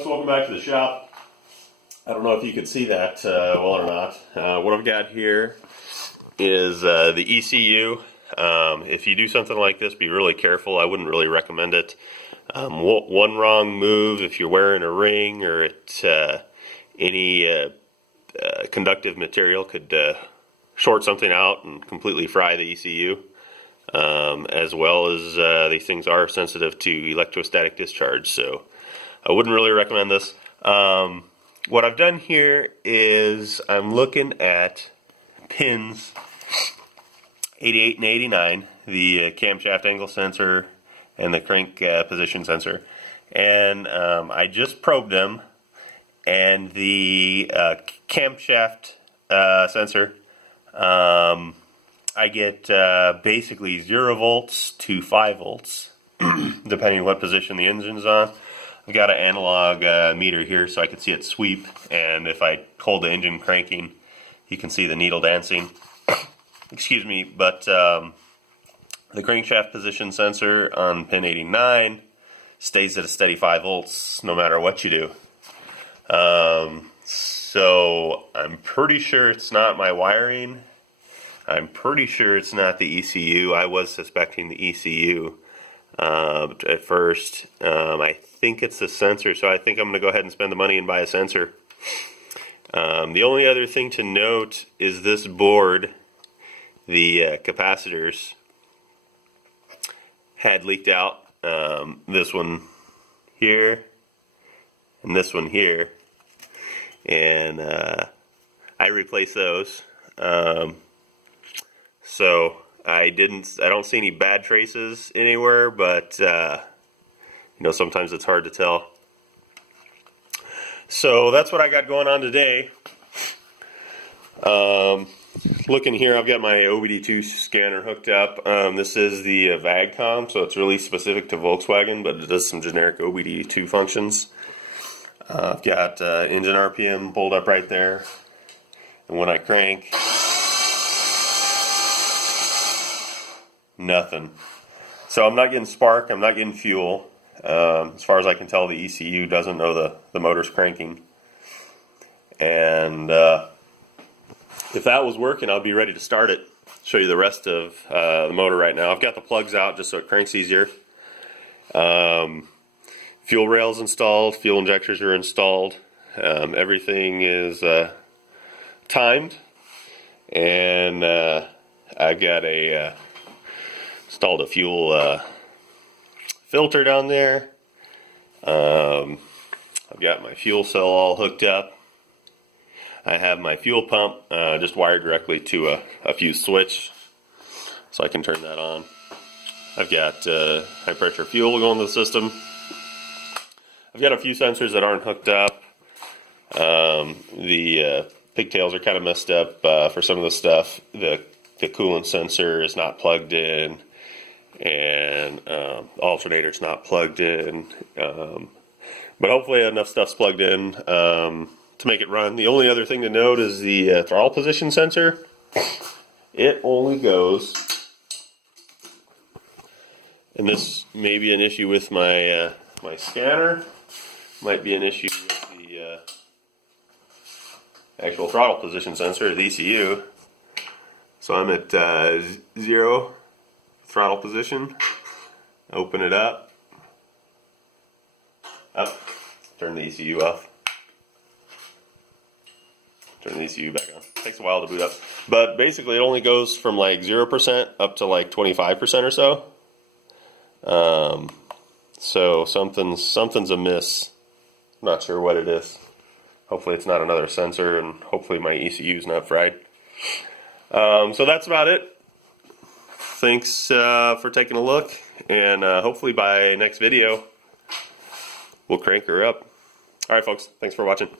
folks, welcome back to the shop. I don't know if you could see that well or not. What I've got here is the ECU. If you do something like this, be really careful. I wouldn't really recommend it. One wrong move, if you're wearing a ring or any conductive material, could short something out and completely fry the ECU. As well as these things are sensitive to electrostatic discharge, so I wouldn't really recommend this. What I've done here is I'm looking at pins 88 and 89, the camshaft angle sensor and the crank position sensor, and I just probed them, and the camshaft sensor, I get basically 0 volts to 5 volts, depending on what position the engine's on. I've got an analog meter here so I can see it sweep, and if I hold the engine cranking, you can see the needle dancing. Excuse me, but the crankshaft position sensor on pin 89 stays at a steady 5 volts no matter what you do. So I'm pretty sure it's not my wiring. I'm pretty sure it's not the ECU. I was suspecting the ECU at first. I think it's the sensor, so I think I'm going to go ahead and spend the money and buy a sensor. The only other thing to note is this board, the capacitors had leaked out. This one here and this one here, and I replaced those. So I don't see any bad traces anywhere, but sometimes it's hard to tell. So that's what I got going on today. Looking here, I've got my OBD2 scanner hooked up. This is the VAGCOM, so it's really specific to Volkswagen, but it does some generic OBD2 functions. I've got engine RPM pulled up right there, and when I crank, nothing. So I'm not getting spark, I'm not getting fuel. As far as I can tell, the ECU doesn't know the motor's cranking. And if that was working, I'll be ready to start it. Show you the rest of the motor right now. I've got the plugs out just so it cranks easier. Fuel rails installed, fuel injectors are installed. Everything is timed. And I've got installed a fuel filter down there. I've got my fuel cell all hooked up. I have my fuel pump just wired directly to a fuse switch, so I can turn that on. I've got high pressure fuel going to the system. I've got a few sensors that aren't hooked up. The pigtails are kind of messed up for some of the stuff. The coolant sensor is not plugged in, and alternator's not plugged in, but hopefully enough stuff's plugged in to make it run. The only other thing to note is the throttle position sensor. It only goes, and this may be an issue with my my scanner, might be an issue with the actual throttle position sensor, the ECU. So I'm at 0 throttle position. Open it up. Turn the ECU off. Turn the ECU back on. Takes a while to boot up. But basically it only goes from like 0% up to like 25% or so. So something's amiss. Not sure what it is. Hopefully it's not another sensor, and hopefully my ECU is not fried. So that's about it. Thanks for taking a look, and hopefully by next video we'll crank her up. Alright folks, thanks for watching.